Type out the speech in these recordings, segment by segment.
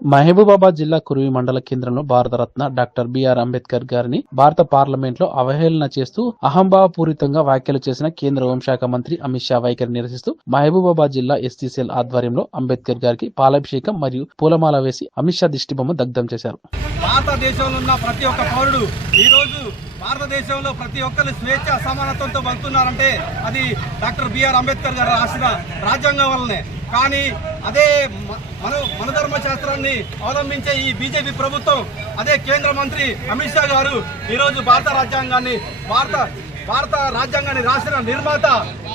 మహబూబాబాద్ జిల్లా కురువి మండల కేంద్రంలో భారతరత్న డాక్టర్ బిఆర్ అంబేద్కర్ గారిని భారత పార్లమెంట్ లో అవహేళన చేస్తూ అహంభావపూరితంగా వ్యాఖ్యలు చేసిన కేంద్ర హోంశాఖ మంత్రి అమిత్ షా వైఖరి నిరసిస్తూ మహబూబాబాద్ జిల్లా ఎస్సీసీఎల్ ఆధ్వర్యంలో అంబేద్కర్ గారికి పాలాభిషేకం మరియు పూలమాల వేసి అమిత్ షా దిష్టిబొమ్మ దగ్ధం చేశారు. భారతదేశంలో ఉన్న ప్రతి ఒక్క పౌరుడు ఈరోజు భారతదేశంలో ప్రతి ఒక్కరు స్వేచ్ఛ సమానత్వంతో బతుకున్నారంటే అది డాక్టర్ బిఆర్ అంబేద్కర్ గారు రాసిన రాజ్యాంగం వల్లనే. కానీ అదే మనధర్మ శాస్త్రాన్ని అవలంబించే ఈ బీజేపీ ప్రభుత్వం, అదే కేంద్ర మంత్రి అమిత్ షా గారు ఈరోజు భారత రాజ్యాంగాన్ని రాసిన నిర్మాత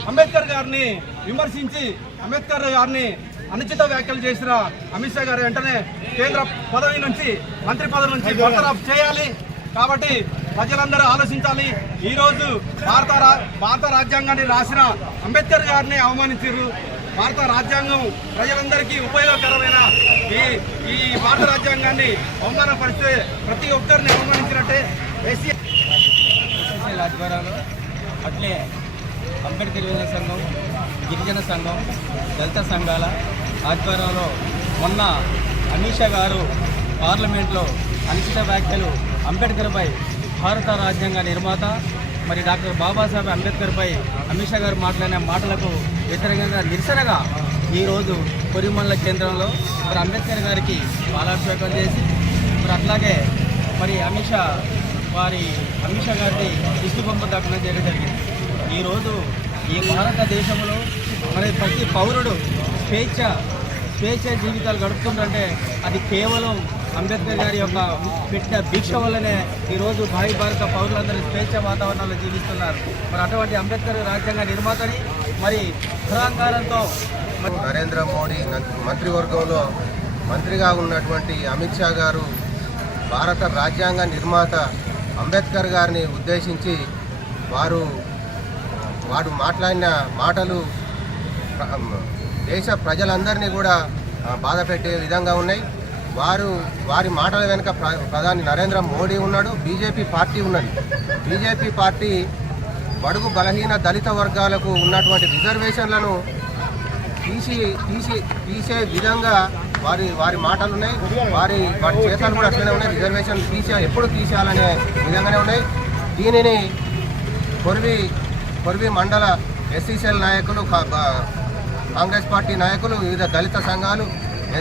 అంబేద్కర్ గారిని విమర్శించి అంబేద్కర్ గారిని అనుచిత వ్యాఖ్యలు చేసిన అమిత్ షా గారు వెంటనే కేంద్ర పదవి నుంచి, మంత్రి పదవి నుంచి బర్తరఫ్ చేయాలి. కాబట్టి ప్రజలందరూ ఆలోచించాలి. ఈరోజు భారత రాజ్యాంగాన్ని రాసిన అంబేద్కర్ గారిని అవమానించారు. భారత రాజ్యాంగం ప్రజలందరికీ ఉపయోగకరమైన ఈ భారత రాజ్యాంగాన్ని అవమానపరిస్తే ప్రతి ఒక్కరిని అవమానించినట్టే. ఎస్సీసీఎల్ ఆధ్వర్యంలో అట్లే అంబేద్కర్ యువజన సంఘం, గిరిజన సంఘం, దళిత సంఘాల ఆధ్వర్యంలో మొన్న అమిత్ షా గారు పార్లమెంట్లో అనుచిత వ్యాఖ్యలు అంబేద్కర్పై, భారత రాజ్యాంగ నిర్మాత మరి డాక్టర్ బాబాసాహెబ్ అంబేద్కర్పై అమిత్ షా గారు మాట్లాడిన మాటలకు వ్యతిరేకంగా నిరసనగా ఈరోజు కొరిమండల కేంద్రంలో మరి అంబేద్కర్ గారికి పాలాభిషేకం చేసి మరి అట్లాగే మరి అమిత్ షా గారిని దిష్టిబొమ్మ దగ్ధం చేయడం జరిగింది. ఈరోజు ఈ భారతదేశంలో మరి ప్రతి పౌరుడు స్వేచ్ఛ జీవితాలు గడుపుతుందంటే అది కేవలం అంబేద్కర్ గారి యొక్క పెట్టిన దీక్ష వల్లనే ఈరోజు భారత పౌరులందరూ స్వేచ్ఛ వాతావరణంలో జీవిస్తున్నారు. మరి అటువంటి అంబేద్కర్ రాజ్యాంగ నిర్మాతని మరి దురహంకారంతో నరేంద్ర మోడీ మంత్రివర్గంలో మంత్రిగా ఉన్నటువంటి అమిత్ షా గారు భారత రాజ్యాంగ నిర్మాత అంబేద్కర్ గారిని ఉద్దేశించి వారు మాట్లాడిన మాటలు దేశ ప్రజలందరినీ కూడా బాధ పెట్టే విధంగా ఉన్నాయి. వారి మాటల వెనుక ప్రధాని నరేంద్ర మోడీ ఉన్నాడు, బీజేపీ పార్టీ ఉన్నది. బీజేపీ పార్టీ బడుగు బలహీన దళిత వర్గాలకు ఉన్నటువంటి రిజర్వేషన్లను తీసే విధంగా వారి మాటలు ఉన్నాయి. వారి చేతలు కూడా అట్లనే ఉన్నాయి. రిజర్వేషన్ ఎప్పుడు తీసేయాలనే విధంగానే ఉన్నాయి. దీనిని కొరివి మండల ఎస్సీసీఎల్ నాయకులు, కాంగ్రెస్ పార్టీ నాయకులు, వివిధ దళిత సంఘాలు